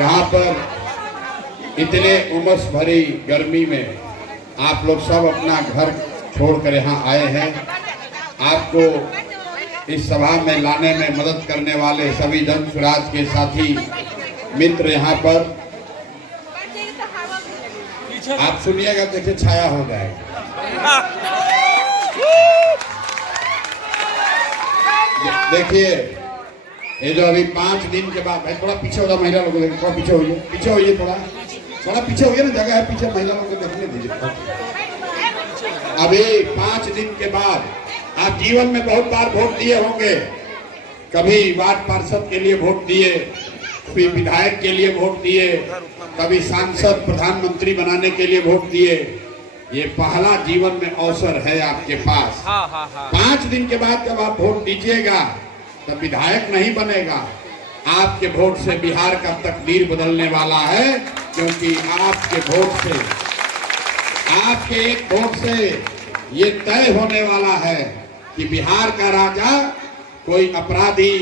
यहाँ पर इतने उमस भरी गर्मी में आप लोग सब अपना घर छोड़कर यहाँ आए हैं। आपको इस सभा में लाने में मदद करने वाले सभी जन स्वराज के साथी मित्र यहाँ पर आप सुनिएगा, देखिए छाया हो जाएगा। देखिए ये जो अभी 5 दिन के बाद, भाई थोड़ा पीछे हो जाओ, महिला लोगों को थोड़ा पीछे होइए, पीछे होइए, थोड़ा पीछे होइए ना, जगह है पीछे, महिला लोगों को देखने दीजिए। अभी 5 दिन के बाद आप जीवन में बहुत बार वोट दिए होंगे। कभी वार्ड पार्षद के लिए वोट दिए, कभी विधायक के लिए वोट दिए, कभी सांसद प्रधानमंत्री बनाने के लिए वोट दिए। ये पहला जीवन में अवसर है आपके पास। 5 दिन के बाद जब आप वोट दीजिएगा तब विधायक नहीं बनेगा, आपके वोट से बिहार का तकदीर बदलने वाला है। क्योंकि आपके वोट से, आपके एक वोट से ये तय होने वाला है कि बिहार का राजा कोई अपराधी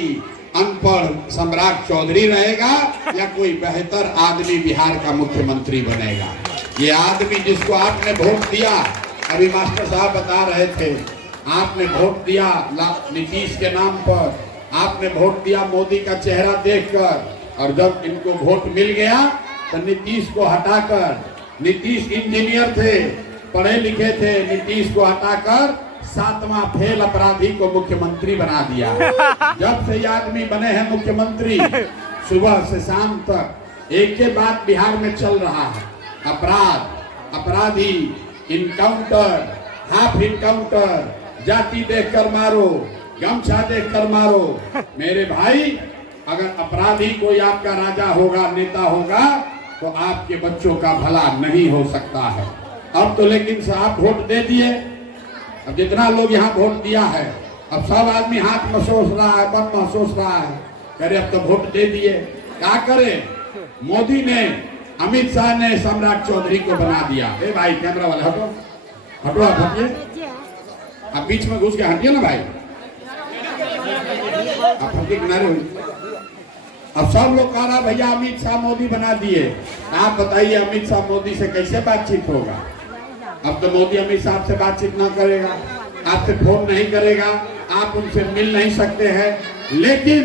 अनपढ़ सम्राट चौधरी रहेगा या कोई बेहतर आदमी बिहार का मुख्यमंत्री बनेगा। ये आदमी जिसको आपने वोट दिया, अभी मास्टर साहब बता रहे थे, आपने वोट दिया नीतीश के नाम पर, आपने वोट दिया मोदी का चेहरा देखकर, और जब इनको वोट मिल गया तो नीतीश को हटाकर, नीतीश इंजीनियर थे, पढ़े लिखे थे, नीतीश को हटाकर 7वां फेल अपराधी को मुख्यमंत्री बना दिया। जब से ये आदमी बने हैं मुख्यमंत्री, सुबह से शाम तक एक के बाद बिहार में चल रहा है अपराध, अपराधी, इनकाउंटर, हाफ इनकाउंटर, जाति देखकर मारो, गमछा देखकर मारो। मेरे भाई, अगर अपराधी कोई आपका राजा होगा, नेता होगा, तो आपके बच्चों का भला नहीं हो सकता है। अब तो लेकिन साहब वोट दे दिए, अब जितना लोग यहाँ वोट दिया है, अब सब आदमी हाथ महसूस रहा है, मन महसूस रहा है, अरे अब तो वोट दे दिए, क्या करे? मोदी ने, अमित शाह ने सम्राट चौधरी को बना दिया। ए भाई कैमरा वाले हटो, हटो, आप हटिए, आप बीच में घुस के हटिए ना भाई, आप हटिए किनारे हो। अब सब लोग कह रहा भैया अमित शाह मोदी बना दिए। आप बताइए अमित शाह मोदी से कैसे बातचीत होगा? अब तो मोदी अमित शाह से बातचीत ना करेगा, आपसे फोन नहीं करेगा, आप उनसे मिल नहीं सकते हैं। लेकिन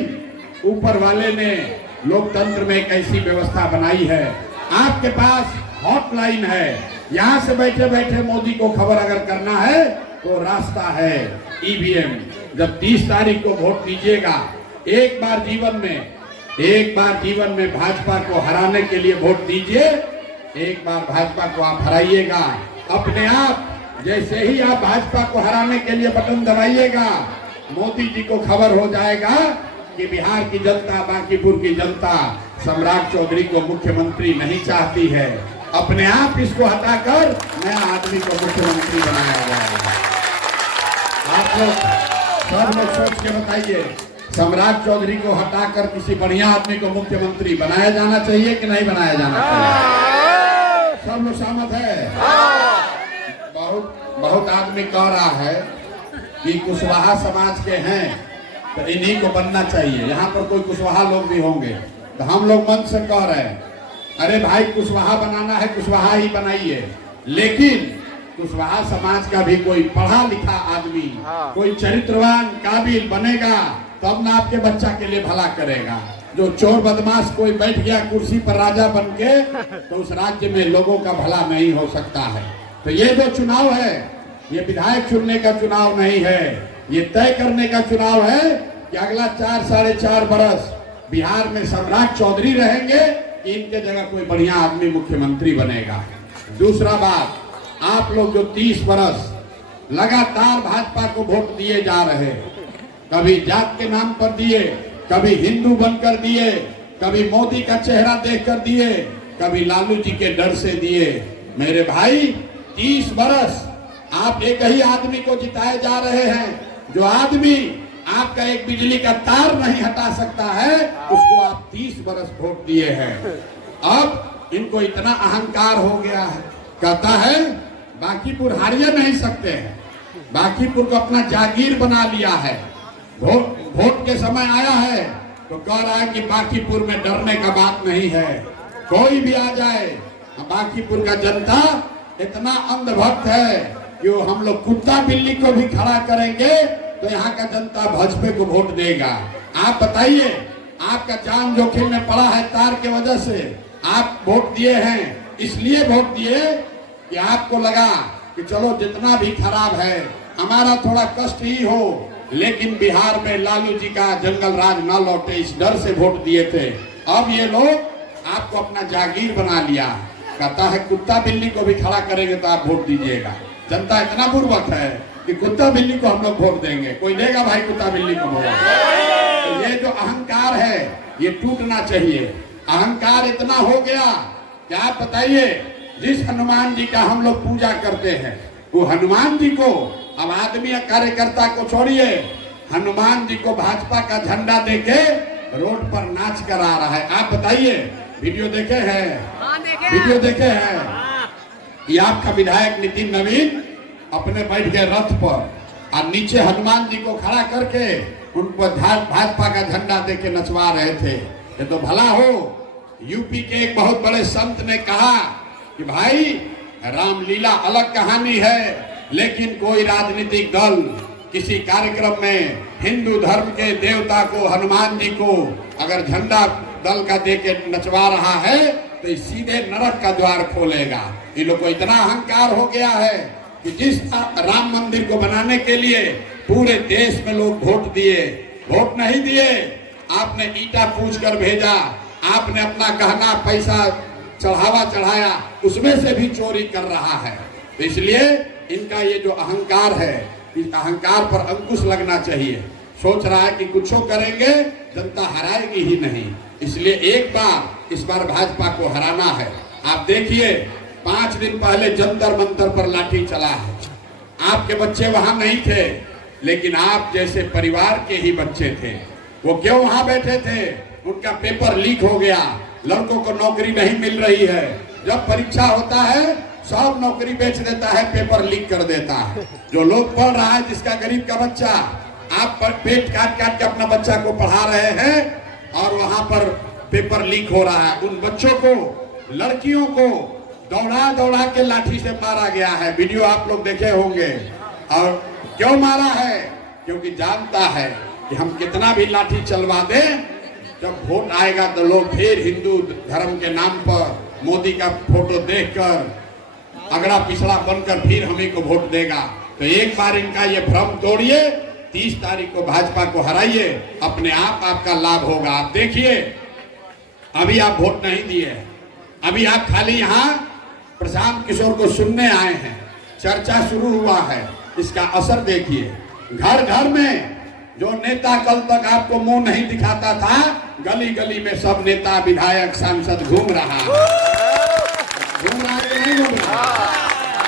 ऊपर वाले ने लोकतंत्र में एक ऐसी व्यवस्था बनाई है, आपके पास हॉटलाइन है, यहाँ से बैठे बैठे मोदी को खबर अगर करना है तो रास्ता है ईवीएम। जब 30 तारीख को वोट दीजिएगा, एक बार जीवन में भाजपा को हराने के लिए वोट दीजिए, एक बार भाजपा को आप हराइएगा, अपने आप जैसे ही आप भाजपा को हराने के लिए बटन दबाइएगा, मोदी जी को खबर हो जाएगा कि बिहार की जनता, बांकीपुर की जनता सम्राट चौधरी को मुख्यमंत्री नहीं चाहती है। अपने आप इसको हटाकर नया आदमी को मुख्यमंत्री बनाया जाएगा। आप लोग सब लोग सोच के बताइए, सम्राट चौधरी को हटाकर किसी बढ़िया आदमी को मुख्यमंत्री बनाया जाना चाहिए कि नहीं बनाया जाना चाहिए? सब लोग सहमत है? बहुत आदमी कह रहा है कि कुशवाहा समाज के हैं तो इन्हीं को बनना चाहिए। यहाँ पर कोई कुशवाहा लोग भी होंगे तो हम लोग मन से कह रहे हैं, अरे भाई कुशवाहा बनाना है, कुशवाहा ही बनाइए, लेकिन कुशवाहा समाज का भी कोई पढ़ा लिखा आदमी, कोई चरित्रवान काबिल बनेगा तब ना आपके बच्चा के लिए भला करेगा। जो चोर बदमाश कोई बैठ गया कुर्सी पर राजा बन के, तो उस राज्य में लोगों का भला नहीं हो सकता है। तो ये जो चुनाव है, ये विधायक चुनने का चुनाव नहीं है, ये तय करने का चुनाव है कि अगला 4 साढ़े 4 बरस बिहार में सम्राट चौधरी रहेंगे कि इनके जगह कोई बढ़िया आदमी मुख्यमंत्री बनेगा। दूसरा बात, आप लोग जो 30 बरस लगातार भाजपा को वोट दिए जा रहे, कभी जात के नाम पर दिए, कभी हिंदू बनकर दिए, कभी मोदी का चेहरा देखकर दिए, कभी लालू जी के डर से दिए। मेरे भाई 30 बरस आप एक ही आदमी को जिताए जा रहे हैं, जो आदमी आपका एक बिजली का तार नहीं हटा सकता है, उसको आप 30 बरस वोट दिए हैं। अब इनको इतना अहंकार हो गया है, कहता है बांकीपुर हारिए नहीं सकते हैं, बांकीपुर को अपना जागीर बना लिया है। वोट के समय आया है तो कह रहा है कि बांकीपुर में डरने का बात नहीं है, कोई भी आ जाए। बांकीपुर का जनता इतना अंधभक्त है कि वो हम लोग कुत्ता बिल्ली को भी खड़ा करेंगे तो यहाँ का जनता भाजपा को वोट देगा। आप बताइए, आपका जान जोखिम में पड़ा है तार के वजह से, आप वोट दिए हैं, इसलिए वोट दिए कि आपको लगा कि चलो जितना भी खराब है हमारा थोड़ा कष्ट ही हो, लेकिन बिहार में लालू जी का जंगल राज ना लौटे इस डर से वोट दिए थे। अब ये लोग आपको अपना जागीर बना लिया, कहता है कुत्ता बिल्ली को भी खड़ा करेंगे तो आप वोट दीजिएगा। जनता इतना बुर्बक है कि कुत्ता बिल्ली को हम लोग वोट देंगे, कोई देगा भाई कुत्ता बिल्ली को वोट? तो ये जो अहंकार है ये टूटना चाहिए। अहंकार इतना हो गया कि आप बताइए, जिस हनुमान जी का हम लोग पूजा करते हैं वो हनुमान जी को, अब आदमी कार्यकर्ता को छोड़िए, हनुमान जी को भाजपा का झंडा देके रोड पर नाच कर आ रहा है। आप बताइए, वीडियो देखे हैं? वीडियो देखे हैं? ये आपका विधायक नितिन नवीन अपने बैठ गए रथ पर और नीचे हनुमान जी को खड़ा करके उन पर भाजपा का झंडा देके नचवा रहे थे। ये तो भला हो, यूपी के एक बहुत बड़े संत ने कहा कि भाई रामलीला अलग कहानी है, लेकिन कोई राजनीतिक दल किसी कार्यक्रम में हिंदू धर्म के देवता को, हनुमान जी को अगर झंडा दल का देके नचवा रहा है तो सीधे नरक का द्वार खोलेगा। इन लोग को इतना अहंकार हो गया है कि जिस राम मंदिर को बनाने के लिए पूरे देश में लोग वोट दिए, वोट नहीं दिए, आपने ईटा पूछ कर भेजा, आपने अपना गहना पैसा चढ़ावा चढ़ाया, उसमें से भी चोरी कर रहा है। तो इसलिए इनका ये जो अहंकार है, इस अहंकार पर अंकुश लगना चाहिए। सोच रहा है कि कुछ करेंगे जनता हराएगी ही नहीं, इसलिए एक बार इस बार भाजपा को हराना है। आप देखिए, 5 दिन पहले जंतर मंतर पर लाठी चला है। आपके बच्चे वहां नहीं थे, लेकिन आप जैसे परिवार के ही बच्चे थे, वो क्यों वहां बैठे थे? उनका पेपर लीक हो गया, लड़कों को नौकरी नहीं मिल रही है। जब परीक्षा होता है सब नौकरी बेच देता है, पेपर लीक कर देता है। जो लोग पढ़ रहा है, जिसका गरीब का बच्चा, आप पेट काट काट के अपना बच्चा को पढ़ा रहे हैं और वहां पर पेपर लीक हो रहा है। उन बच्चों को, लड़कियों को दौड़ा दौड़ा के लाठी से मारा गया है, वीडियो आप लोग देखे होंगे। और क्यों मारा है? क्योंकि जानता है कि हम कितना भी लाठी चलवा दें, जब वोट आएगा तो लोग फिर हिंदू धर्म के नाम पर मोदी का फोटो देखकर अगड़ा पिछड़ा बनकर फिर हमें को वोट देगा। तो एक बार इनका ये भ्रम तोड़िए, 30 तारीख को भाजपा को हराइए, अपने आप आपका लाभ होगा। आप देखिए, अभी आप वोट नहीं दिए, अभी आप खाली यहाँ प्रशांत किशोर को सुनने आए हैं, चर्चा शुरू हुआ है, इसका असर देखिए। घर घर में जो नेता कल तक आपको मुंह नहीं दिखाता था, गली गली में सब नेता, विधायक, सांसद घूम रहा है। घूम रहा है कि नहीं घूम रहा?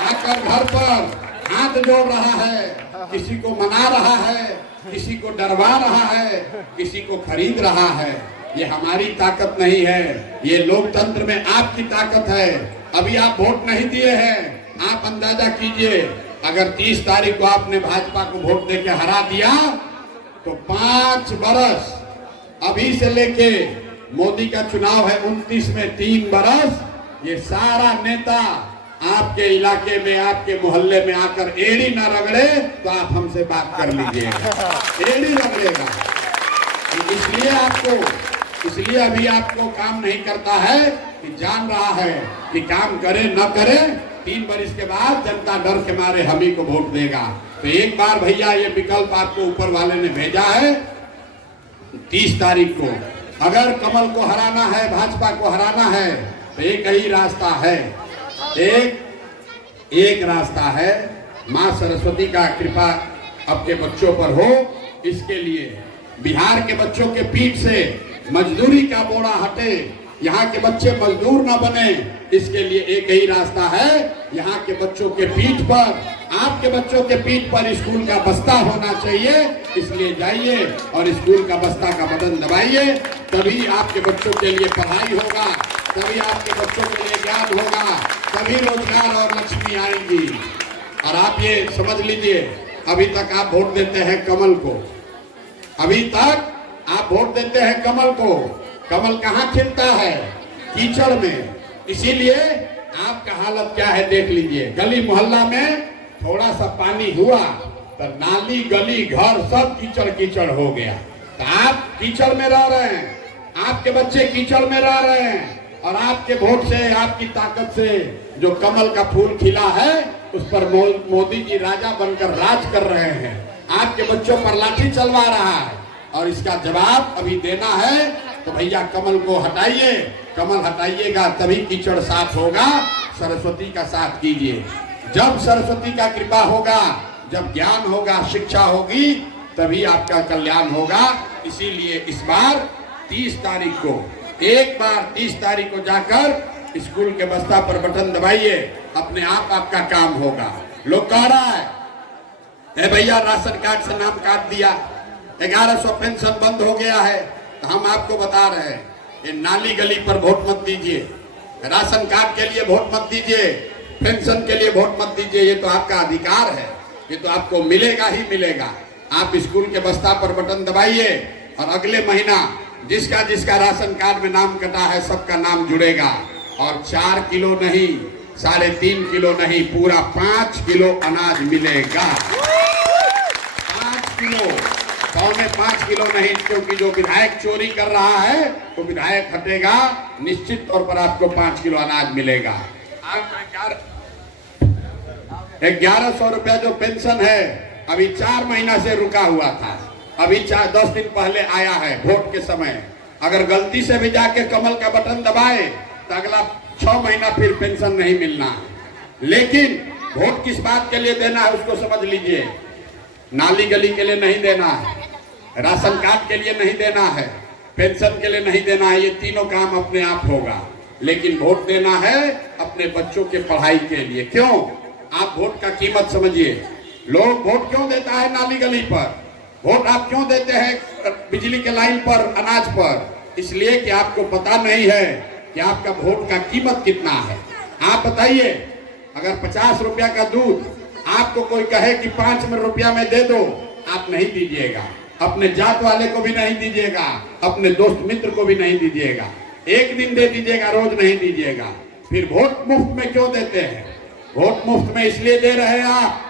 आकर घर पर हाथ जोड़ रहा है, किसी को मना रहा है, किसी को डरवा रहा है, किसी को खरीद रहा है। ये हमारी ताकत नहीं है, ये लोकतंत्र में आपकी ताकत है। अभी आप वोट नहीं दिए हैं, आप अंदाजा कीजिए, अगर 30 तारीख को आपने भाजपा को वोट देके हरा दिया तो 5 बरस, अभी से लेके मोदी का चुनाव है 29 में 3 बरस, ये सारा नेता आपके इलाके में, आपके मोहल्ले में आकर एड़ी ना रगड़े तो आप हमसे बात कर लीजिएगा, एड़ी रगड़ेगा। इसलिए अभी आपको काम नहीं करता है कि जान रहा है कि काम करे न करे, 3 बरस के बाद जनता डर के मारे हम ही को वोट देगा। तो एक बार भैया ये विकल्प आपको ऊपर वाले ने भेजा है, 30 तारीख को अगर कमल को हराना है, भाजपा को हराना है तो एक ही रास्ता है, एक रास्ता है, माँ सरस्वती का कृपा आपके बच्चों पर हो। इसके लिए बिहार के बच्चों के पीठ से मजदूरी का बोरा हटे, यहाँ के बच्चे मजदूर न बने, इसके लिए एक ही रास्ता है, यहाँ के बच्चों के पीठ पर, आपके बच्चों के पीठ पर स्कूल का बस्ता होना चाहिए। इसलिए जाइए और स्कूल का बस्ता का बटन दबाइए, तभी आपके बच्चों के लिए पढ़ाई होगा, तभी आपके बच्चों के लिए ज्ञान होगा, तभी रोजगार और लक्ष्मी आएंगी। और आप ये समझ लीजिए, अभी तक आप वोट देते हैं कमल को, अभी तक आप वोट देते हैं कमल को, कमल कहाँ खिलता है? कीचड़ में। इसीलिए आपका हालत क्या है देख लीजिए। गली मोहल्ला में थोड़ा सा पानी हुआ तो नाली गली घर सब कीचड़ कीचड़ हो गया। तो आप कीचड़ में रह रहे हैं, आपके बच्चे कीचड़ में रह रहे हैं, और आपके वोट से, आपकी ताकत से जो कमल का फूल खिला है उस पर मोदी जी राजा बनकर राज कर रहे हैं। आपके बच्चों पर लाठी चलवा रहा है, और इसका जवाब अभी देना है। तो भैया कमल को हटाइए, कमल हटाइएगा तभी कीचड़ साफ होगा। सरस्वती का साथ कीजिए। जब सरस्वती का कृपा होगा, जब ज्ञान होगा, शिक्षा होगी, तभी आपका कल्याण होगा। इसीलिए इस बार 30 तारीख को, एक बार 30 तारीख को जाकर स्कूल के बस्ता पर बटन दबाइए, अपने आप आपका काम होगा। लोग कह रहा है भैया राशन कार्ड से नाम काट दिया, 1100 पेंशन बंद हो गया है। तो हम आपको बता रहे हैं, ये नाली गली पर वोट मत दीजिए, राशन कार्ड के लिए वोट मत दीजिए, पेंशन के लिए वोट मत दीजिए। ये तो आपका अधिकार है, ये तो आपको मिलेगा ही मिलेगा। आप स्कूल के बस्ता पर बटन दबाइए, और अगले महीना जिसका जिसका राशन कार्ड में नाम कटा है सबका नाम जुड़ेगा। और 4 किलो नहीं, 3.5 किलो नहीं, पूरा 5 किलो अनाज मिलेगा। 5 किलो, 5 किलो नहीं, क्योंकि जो विधायक चोरी कर रहा है तो विधायक हटेगा, निश्चित तौर पर आपको 5 किलो अनाज मिलेगा। आप 1100 रुपया जो पेंशन है अभी 4 महीना से रुका हुआ था, अभी 10 दिन पहले आया है वोट के समय। अगर गलती से भी जाके कमल का बटन दबाए तो अगला 6 महीना फिर पेंशन नहीं मिलना है। लेकिन वोट किस बात के लिए देना है उसको समझ लीजिए। नाली गली के लिए नहीं देना है, राशन कार्ड के लिए नहीं देना है, पेंशन के लिए नहीं देना है। ये तीनों काम अपने आप होगा, लेकिन वोट देना है अपने बच्चों के पढ़ाई के लिए। क्यों? आप वोट का कीमत समझिए। लोग वोट क्यों देता है नाली गली पर? वोट आप क्यों देते हैं बिजली के लाइन पर, अनाज पर? इसलिए कि आपको पता नहीं है कि आपका वोट का कीमत कितना है। आप बताइए, अगर 50 रुपया का दूध आपको कोई कहे कि 5 रुपया में दे दो, आप नहीं दीजिएगा। अपने जात वाले को भी नहीं दीजिएगा, अपने दोस्त मित्र को भी नहीं दीजिएगा। एक दिन दे दीजिएगा, रोज नहीं दीजिएगा। फिर वोट मुफ्त में क्यों देते हैं? वोट मुफ्त में इसलिए दे रहे हैं आप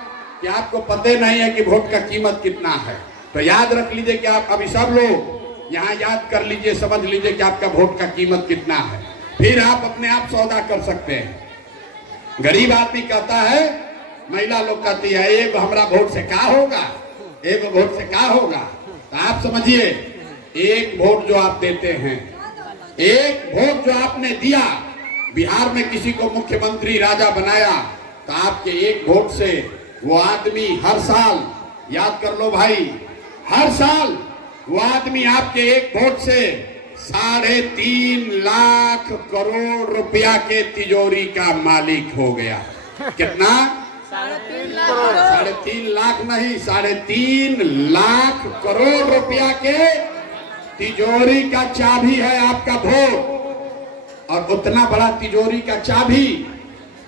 कि आपको पता नहीं है कि वोट का कीमत कितना है। तो याद रख लीजिए कि आप अभी सब लोग यहाँ याद कर लीजिए, समझ लीजिए कि आपका वोट का कीमत कितना है। फिर आप अपने आप सौदा कर सकते हैं। गरीब आदमी कहता है, महिला लोग कहती है, एक हमारा वोट से क्या होगा, एक वोट से क्या होगा। तो आप समझिए, एक वोट जो आप देते हैं, एक वोट जो आपने दिया, बिहार में किसी को मुख्यमंत्री राजा बनाया, तो आपके एक वोट से वो आदमी हर साल, याद कर लो भाई, हर साल वो आदमी आपके एक वोट से 3.5 लाख करोड़ रुपया के तिजोरी का मालिक हो गया। कितना? 3.5 लाख नहीं, 3.5 लाख करोड़ रुपया के तिजोरी का चाबी है आपका वोट। और उतना बड़ा तिजोरी का चाबी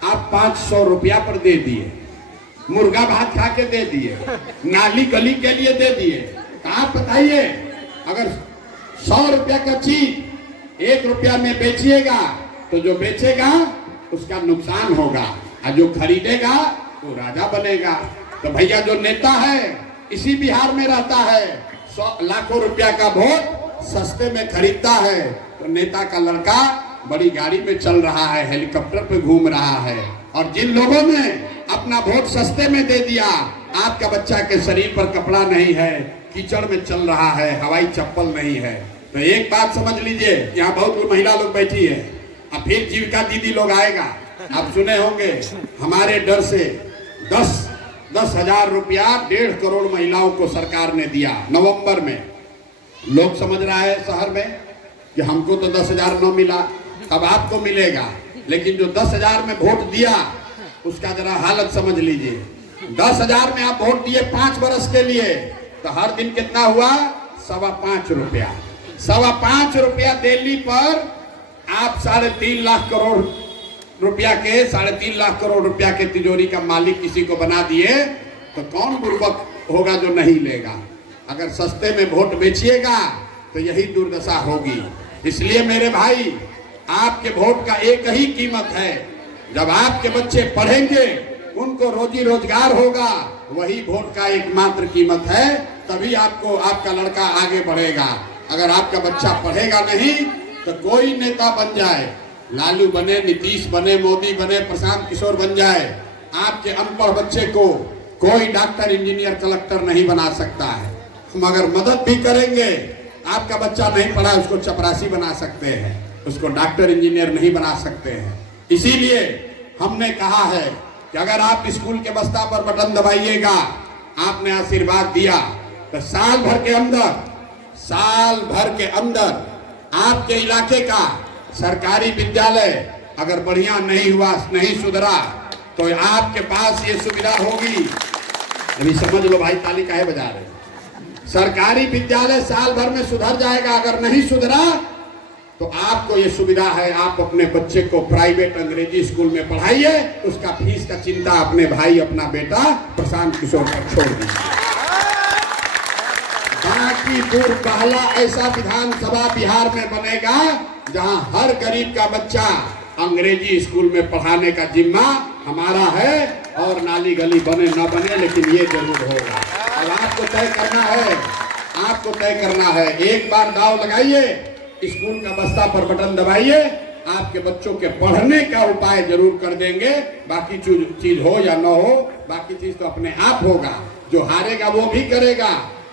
आप 500 रुपया पर दे दिए, मुर्गा भात खा के दे दिए, नाली गली के लिए दे दिए। तो आप बताइए, अगर 100 रुपया का चीज 1 रुपया में बेचिएगा तो जो बेचेगा उसका नुकसान होगा, और जो खरीदेगा वो राजा बनेगा। तो भैया जो नेता है इसी बिहार में रहता है, लाखों रुपया का वोट सस्ते में खरीदता है। तो नेता का लड़का बड़ी गाड़ी में चल रहा है, हेलीकॉप्टर पे घूम रहा है। और जिन लोगों ने अपना वोट सस्ते में दे दिया, आपका बच्चा के शरीर पर कपड़ा नहीं है, कीचड़ में चल रहा है, हवाई चप्पल नहीं है। तो एक बात समझ लीजिए, यहाँ बहुत महिला लोग बैठी है, अब फिर जीविका दीदी लोग आएगा। आप सुने होंगे, हमारे डर से 10,000 रुपया 1.5 करोड़ महिलाओं को सरकार ने दिया नवंबर में। लोग समझ रहा है शहर में कि हमको तो 10,000 न मिला, अब आपको मिलेगा। लेकिन जो 10,000 में वोट दिया उसका जरा हालत समझ लीजिए। 10,000 में आप वोट दिए 5 वर्ष के लिए, तो हर दिन कितना हुआ? 5.25 रुपया। 5.25 रुपया दिल्ली पर आप 3.5 लाख करोड़ रुपया के 3.5 लाख करोड़ रुपया के तिजोरी का मालिक किसी को बना दिए, तो कौन बुर्बक होगा जो नहीं लेगा? अगर सस्ते में वोट बेचिएगा तो यही दुर्दशा होगी। इसलिए मेरे भाई, आपके वोट का एक ही कीमत है, जब आपके बच्चे पढ़ेंगे, उनको रोजी रोजगार होगा, वही वोट का एकमात्र कीमत है। तभी आपको आपका लड़का आगे बढ़ेगा। अगर आपका बच्चा पढ़ेगा नहीं तो कोई नेता बन जाए, लालू बने, नीतीश बने, मोदी बने, प्रशांत किशोर बन जाए, आपके अनपढ़ बच्चे को कोई डॉक्टर, इंजीनियर, कलेक्टर नहीं बना सकता है। हम अगर मदद भी करेंगे, आपका बच्चा नहीं पढ़ा, उसको चपरासी बना सकते हैं, उसको डॉक्टर, इंजीनियर नहीं बना सकते हैं। इसीलिए हमने कहा है कि अगर आप स्कूल के बस्ता पर बटन दबाइएगा, आपने आशीर्वाद दिया, तो साल भर के अंदर आपके इलाके का सरकारी विद्यालय अगर बढ़िया नहीं हुआ, नहीं सुधरा, तो आपके पास ये सुविधा होगी। अभी समझ लो भाई, ताली काहे बजा रहे? सरकारी विद्यालय साल भर में सुधर जाएगा। अगर नहीं सुधरा तो आपको ये सुविधा है, आप अपने बच्चे को प्राइवेट अंग्रेजी स्कूल में पढ़ाइए, उसका फीस का चिंता अपने भाई, अपना बेटा प्रशांत किशोर पर छोड़ दीजिए। बांकीपुर पहला ऐसा विधानसभा बिहार में बनेगा जहां हर गरीब का बच्चा अंग्रेजी स्कूल में पढ़ाने का जिम्मा हमारा है। और नाली गली बने न बने, लेकिन ये जरूर होगा। अब आपको तय करना है, एक बार दाव लगाइए, स्कूल का बस्ता पर बटन दबाइए, आपके बच्चों के पढ़ने का उपाय जरूर कर देंगे। बाकी चीज हो या न हो, बाकी चीज तो अपने आप होगा। जो हारेगा वो भी करेगा,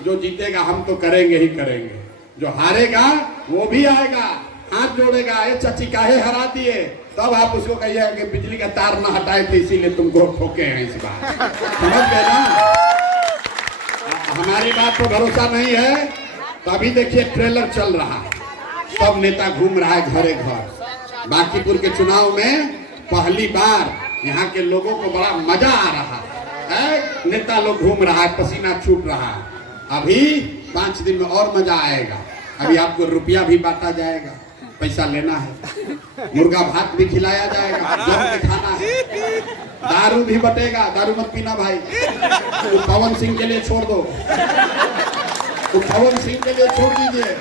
जो जीतेगा हम तो करेंगे ही करेंगे। जो हारेगा वो भी आएगा, हाथ जोड़ेगा, ये चाची काहे हरा दिए, तब आप उसको कहिएगा कि बिजली का तार ना हटाए थे इसीलिए तुमको ठोके हैं इस बार। समझ गए ना? हमारी बात पर भरोसा नहीं है तो अभी देखिए ट्रेलर चल रहा है, सब नेता घूम रहा है घरे घर। बांकीपुर के चुनाव में पहली बार यहाँ के लोगों को बड़ा मजा आ रहा है, नेता लोग घूम रहा है, पसीना छूट रहा है। अभी 5 दिन में और मजा आएगा। अभी आपको रुपया भी बांटा जाएगा, पैसा लेना है, मुर्गा भात भी खिलाया जाएगा, जम के खाना है, दारू भी बटेगा। दारू मत पीना भाई, तो पवन सिंह के लिए छोड़ दो, तो पवन सिंह के लिए छोड़ दीजिए।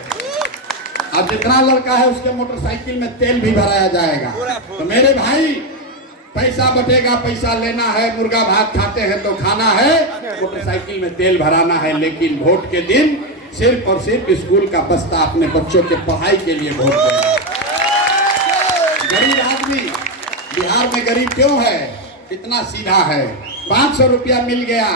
अब जितना लड़का है उसके मोटरसाइकिल में तेल भी भराया जाएगा। तो मेरे भाई, पैसा बटेगा, पैसा लेना है, मुर्गा भात खाते हैं तो खाना है, मोटरसाइकिल में तेल भराना है, लेकिन वोट के दिन सिर्फ और सिर्फ स्कूल का बस्ता अपने बच्चों के पढ़ाई के लिए वोट देना। गरीब आदमी बिहार में गरीब क्यों है? इतना सीधा है, 500 रुपया मिल गया,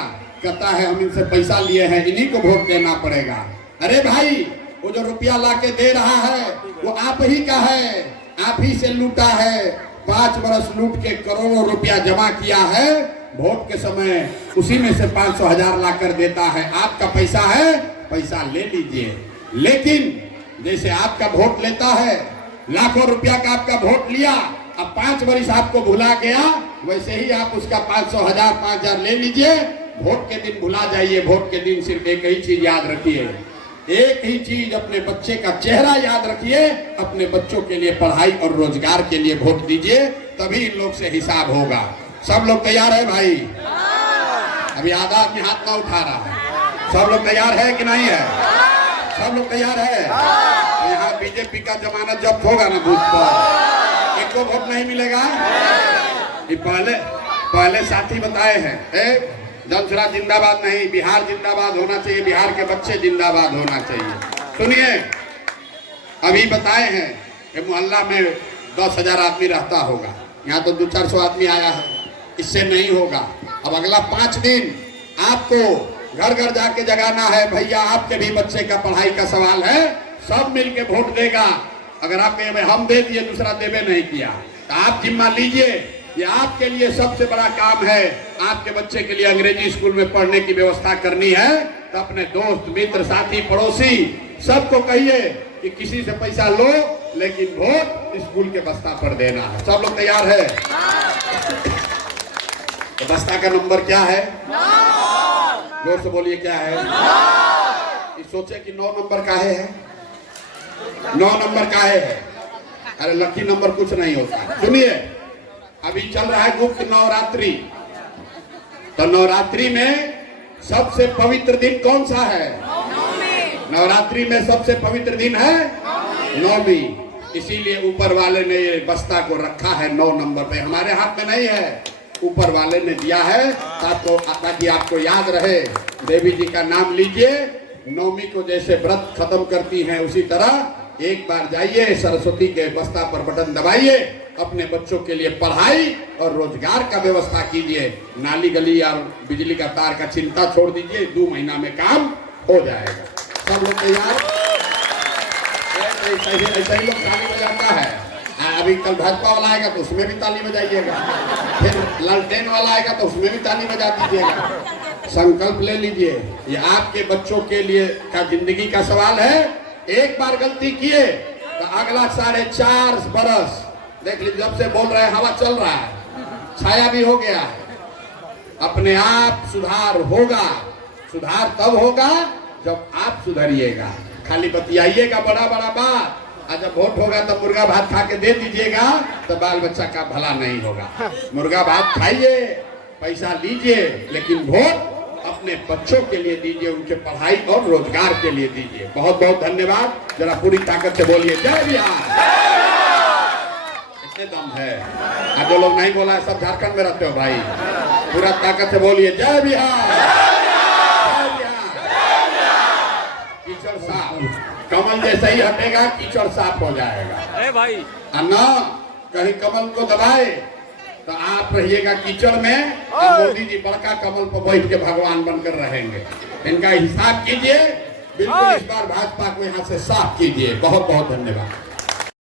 कहता है हम इनसे पैसा लिए हैं, इन्हीं को वोट देना पड़ेगा। अरे भाई, वो जो रुपया लाके दे रहा है वो आप ही का है, आप ही से लूटा है। 5 बरस लूट के करोड़ों रुपया जमा किया है, वोट के समय उसी में से 500,000 लाकर देता है। आपका पैसा है, पैसा ले लीजिए। लेकिन जैसे आपका वोट लेता है, लाखों रुपया का आपका वोट लिया, अब 5 बरस आपको भुला गया, वैसे ही आप उसका 500,000, 5,000 ले लीजिए। वोट के दिन भुला जाइए। वोट के दिन सिर्फ एक ही चीज याद रखिए, एक ही चीज, अपने बच्चे का चेहरा याद रखिए। अपने बच्चों के लिए पढ़ाई और रोजगार के लिए वोट दीजिए, तभी इन लोग से हिसाब होगा। सब लोग तैयार है भाई? अभी आधा आदमी हाथ ना उठा रहा है। सब लोग तैयार है कि नहीं है? सब लोग तैयार है? तो यहाँ बीजेपी का जमानत जब्त होगा ना बूथ पर, एक को वोट नहीं मिलेगा। ये पहले साथी बताए हैं, जनसुराज जिंदाबाद नहीं, बिहार जिंदाबाद होना चाहिए, बिहार के बच्चे जिंदाबाद होना चाहिए। सुनिए, अभी बताए हैं कि मोहल्ला में 10,000 आदमी रहता होगा, यहाँ तो 200-400 आदमी आया है, इससे नहीं होगा। अब अगला 5 दिन आपको घर घर जाके जगाना है, भैया आपके भी बच्चे का पढ़ाई का सवाल है, सब मिलके वोट देगा। अगर आप हम दे दिए, दूसरा देवे नहीं किया, तो आप जिम्मा लीजिए। ये आपके लिए सबसे बड़ा काम है। आपके बच्चे के लिए अंग्रेजी स्कूल में पढ़ने की व्यवस्था करनी है, तो अपने दोस्त, मित्र, साथी, पड़ोसी सबको कहिए कि किसी से पैसा लो, लेकिन वोट स्कूल के बस्ता पर देना है। सब लोग तैयार है? तो बस्ता का नंबर क्या है? जोर से बोलिए, क्या है? सोचे कि 9 नंबर काहे है? 9 नंबर काहे है? अरे लकी नंबर कुछ नहीं होता। सुनिए, अभी चल रहा है गुप्त नवरात्रि, तो नवरात्रि में सबसे पवित्र दिन कौन सा है? नवरात्रि में सबसे पवित्र दिन है नौवीं, इसीलिए ऊपर वाले ने ये बस्ता को रखा है 9 नंबर पे। हमारे हाथ में नहीं है, ऊपर वाले ने दिया है ताकि आपको याद रहे। देवी जी का नाम लीजिए, नौवीं को जैसे व्रत खत्म करती हैं उसी तरह एक बार जाइए सरस्वती के बस्ता पर बटन दबाइए, अपने बच्चों के लिए पढ़ाई और रोजगार का व्यवस्था कीजिए। नाली गली और बिजली का तार का चिंता छोड़ दीजिए, 2 महीना में काम हो जाएगा। सब लोग तैयार? ऐसा ही लोग ताली बजाता है। अभी कल भाजपा वाला आएगा तो उसमें भी ताली बजाइएगा, फिर लालटेन वाला आएगा तो उसमें भी ताली बजा दीजिएगा। संकल्प ले लीजिए, ये आपके बच्चों के लिए का जिंदगी का सवाल है। एक बार गलती किए तो अगला 4.5 बरस देख लीजिए, जब से बोल रहे हैं हवा चल रहा है, छाया भी हो गया है, अपने आप सुधार होगा। सुधार तब होगा जब आप सुधरिएगा। खाली बतियाइएगा बड़ा बड़ा बात, और जब वोट होगा तो मुर्गा भात खा के दे दीजिएगा तो बाल बच्चा का भला नहीं होगा। मुर्गा भात खाइए, पैसा लीजिए, लेकिन वोट अपने बच्चों के लिए दीजिए, उनके पढ़ाई और रोजगार के लिए दीजिए। बहुत बहुत धन्यवाद। जरा पूरी ताकत से बोलिए जय बिहार। इतने दम है। अब जो लोग नहीं बोला है सब झारखंड में रहते हो भाई, पूरा ताकत से बोलिए जय बिहार। जय बिहार। कीचड़ साफ, कमल जैसे ही हटेगा कीचड़ साफ हो जाएगा। भाई अन्ना कहीं कमल को दबाए तो आप रहिएगा कीचड़ में, और मोदी जी बड़का कमल पर बैठ के भगवान बनकर रहेंगे। इनका हिसाब कीजिए, बिल्कुल इस बार भाजपा को यहाँ से साफ कीजिए। बहुत बहुत धन्यवाद।